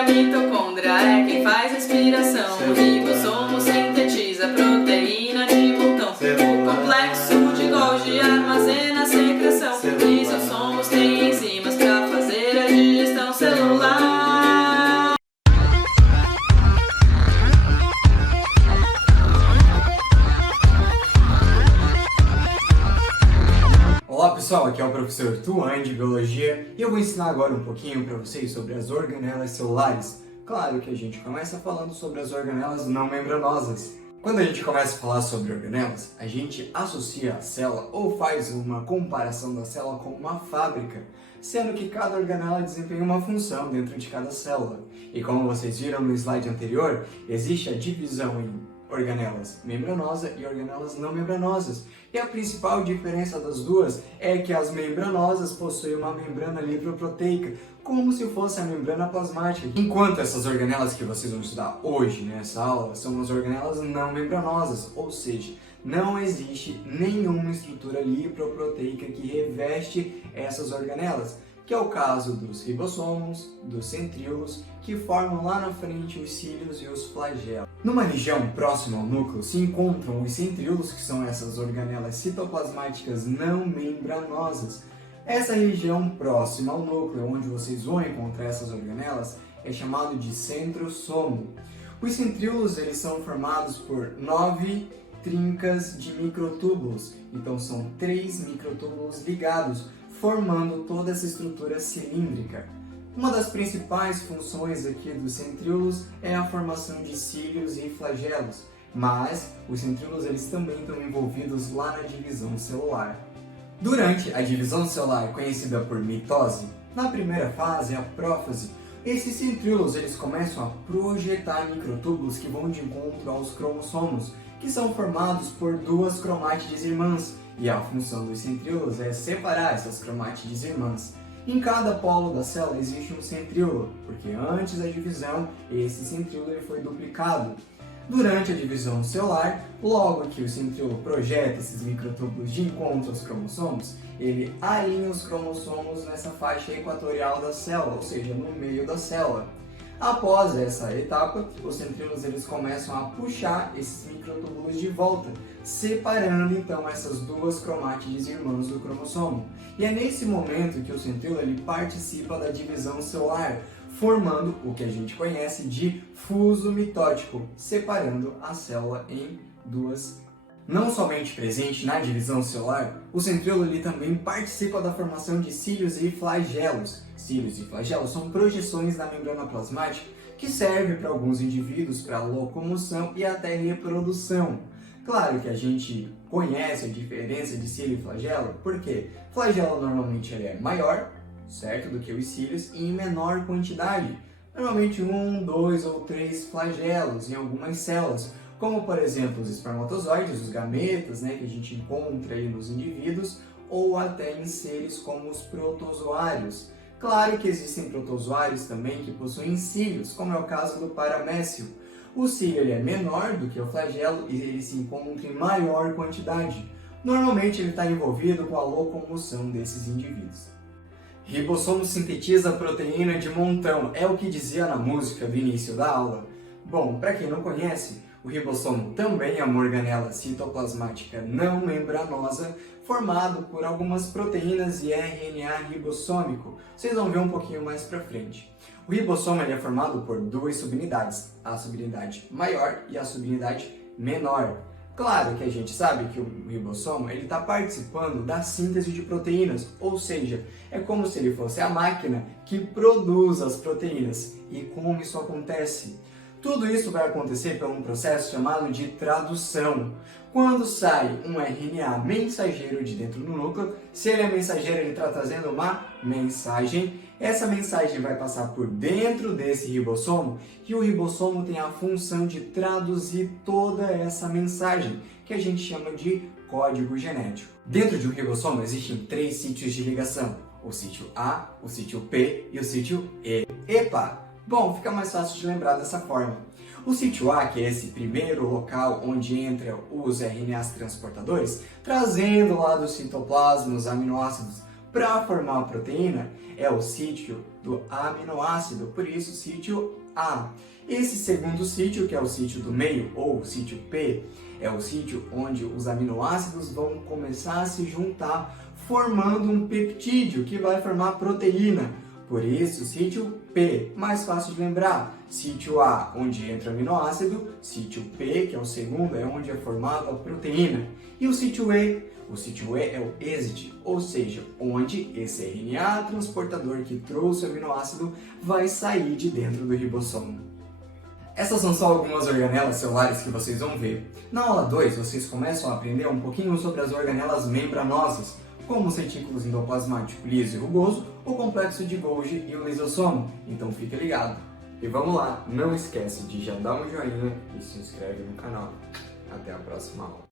A mitocôndria é quem faz respiração. O ribossomo sintetiza proteína de montão. O complexo de Golgi armazena a secreção. Lisossomos têm enzimas para fazer a digestão celular. Olá pessoal, aqui é o professor Tuan de Biologia e eu vou ensinar agora um pouquinho para vocês sobre as organelas celulares. Claro que a gente começa falando sobre as organelas não membranosas. Quando a gente começa a falar sobre organelas, a gente associa a célula ou faz uma comparação da célula com uma fábrica, sendo que cada organela desempenha uma função dentro de cada célula. E como vocês viram no slide anterior, existe a divisão em organelas membranosas e organelas não membranosas. E a principal diferença das duas é que as membranosas possuem uma membrana lipoproteica, como se fosse a membrana plasmática. Enquanto essas organelas que vocês vão estudar hoje nessa aula são as organelas não membranosas, ou seja, não existe nenhuma estrutura lipoproteica que reveste essas organelas, que é o caso dos ribossomos, dos centríolos, que formam lá na frente os cílios e os flagelos. Numa região próxima ao núcleo se encontram os centríolos, que são essas organelas citoplasmáticas não membranosas. Essa região próxima ao núcleo, onde vocês vão encontrar essas organelas, é chamado de centrosomo. Os centríolos eles são formados por 9 trincas de microtúbulos, então são 3 microtúbulos ligados, formando toda essa estrutura cilíndrica. Uma das principais funções aqui dos centríolos é a formação de cílios e flagelos, mas os centríolos eles também estão envolvidos lá na divisão celular. Durante a divisão celular, conhecida por mitose, na primeira fase, a prófase, esses centríolos eles começam a projetar microtúbulos que vão de encontro aos cromossomos, que são formados por 2 cromátides irmãs, e a função dos centríolos é separar essas cromátides irmãs. Em cada polo da célula existe um centríolo, porque antes da divisão, esse centríolo ele foi duplicado. Durante a divisão celular, logo que o centríolo projeta esses microtúbulos de encontro aos cromossomos, ele alinha os cromossomos nessa faixa equatorial da célula, ou seja, no meio da célula. Após essa etapa, os centríolos eles começam a puxar esses microtúbulos de volta, separando então essas 2 cromátides irmãs do cromossomo. E é nesse momento que o centríolo ele participa da divisão celular, formando o que a gente conhece de fuso mitótico, separando a célula em 2. Não somente presente na divisão celular, o centríolo ele também participa da formação de cílios e flagelos. Cílios e flagelos são projeções da membrana plasmática que servem para alguns indivíduos para locomoção e até reprodução. Claro que a gente conhece a diferença de cílio e flagelo, porque flagelo normalmente ele é maior, certo, do que os cílios e em menor quantidade. Normalmente 1, 2 ou 3 flagelos em algumas células, como por exemplo os espermatozoides, os gametas, que a gente encontra aí nos indivíduos, ou até em seres como os protozoários. Claro que existem protozoários também que possuem cílios, como é o caso do paramécio. O cílio ele é menor do que o flagelo e ele se encontra em maior quantidade. Normalmente ele está envolvido com a locomoção desses indivíduos. Ribossomo sintetiza proteína de montão, é o que dizia na música do início da aula. Bom, para quem não conhece, o ribossomo também é uma organela citoplasmática não membranosa, formado por algumas proteínas e RNA ribossômico. Vocês vão ver um pouquinho mais para frente. O ribossomo ele é formado por 2 subunidades, a subunidade maior e a subunidade menor. Claro que a gente sabe que o ribossomo está participando da síntese de proteínas, ou seja, é como se ele fosse a máquina que produz as proteínas. E como isso acontece? Tudo isso vai acontecer por um processo chamado de tradução. Quando sai um RNA mensageiro de dentro do núcleo, se ele é mensageiro, ele está trazendo uma mensagem. Essa mensagem vai passar por dentro desse ribossomo e o ribossomo tem a função de traduzir toda essa mensagem, que a gente chama de código genético. Dentro de um ribossomo existem 3 sítios de ligação, o sítio A, o sítio P e o sítio E. Epa! Bom, fica mais fácil de lembrar dessa forma. O sítio A, que é esse primeiro local onde entram os RNAs transportadores, trazendo lá do citoplasma os aminoácidos Para formar a proteína é o sítio do aminoácido, por isso sítio A. Esse segundo sítio, que é o sítio do meio, ou o sítio P, é o sítio onde os aminoácidos vão começar a se juntar, formando um peptídeo que vai formar proteína. Por isso, sítio P, mais fácil de lembrar. Sítio A, onde entra o aminoácido. Sítio P, que é o segundo, é onde é formada a proteína. E o sítio E? O sítio E é o exit, ou seja, onde esse RNA transportador que trouxe o aminoácido vai sair de dentro do ribossomo. Essas são só algumas organelas celulares que vocês vão ver. Na aula 2, vocês começam a aprender um pouquinho sobre as organelas membranosas, como os retículos endoplasmático liso e rugoso, o complexo de Golgi e o lisossomo. Então fique ligado. E vamos lá, não esquece de já dar um joinha e se inscreve no canal. Até a próxima aula.